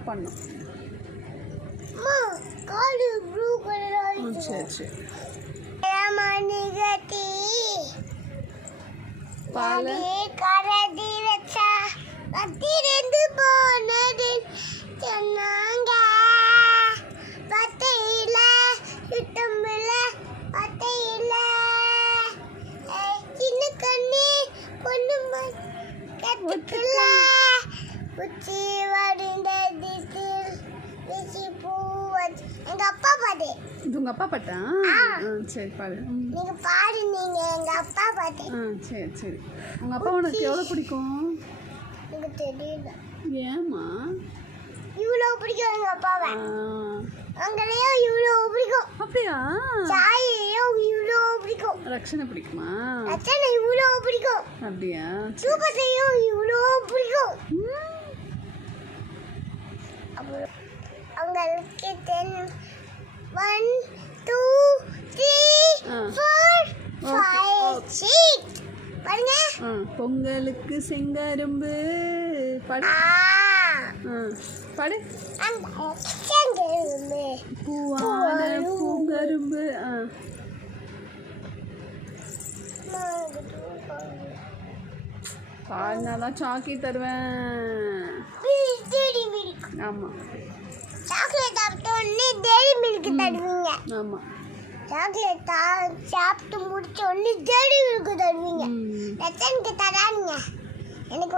தான் பண்ணும். சரி சரி. பால் கரடி வச்சா கத்திருந்து போனது சொன்னாங்க. பத்தையில சுத்தமில்ல பத்தையில சின்ன கண்ணி பொண்ணு கத்துக்கல உச்சி வடிந்தது பூ வச்சு எங்க அப்பா பாட்டு. இது உங்கள் அப்பா பாட்டா? சரி பாடு. நீங்க பாடு. நீங்க எங்க அப்பா பாட்டு. சரி சரி. உங்கள் அப்பா உனக்கு எவ்வளோ பிடிக்கும்? எனக்கு தெரியல. ஏம்மா? இவ்வளோ பிடிக்கும் எங்க அப்பாவை. அங்களையும் இவ்வளோ பிடிக்கும். அப்படியா? சாயையும் இவ்வளோ பிடிக்கும். ரக்ஷனை பிடிக்குமா? ரச்சனை இவ்வளோ பிடிக்கும். அப்படியா? தூக்கத்தையும் இவ்வளோ பிடிக்கும். அப்புறம் அவங்களுக்கு 1 2 3 4 5 6 பாருங்க. பொங்கலுக்கு செங்கரும்பு பாடு. பாடு. செங்கரும்பு பூவான பூங்கரும்பு. பாடினாதான் சாக்கி தருவேன். ஆமாம். சாக்லேட் சாப்பிட்டோன்னே டெய்ரி மில்க் தருவீங்க. ஆமாம். சாக்லேட் சாப்பிட்டு முடிச்ச உடனே டெய்ரி மில்க் தருவீங்க. ரச்சனுக்கு தரானுங்க. எனக்கு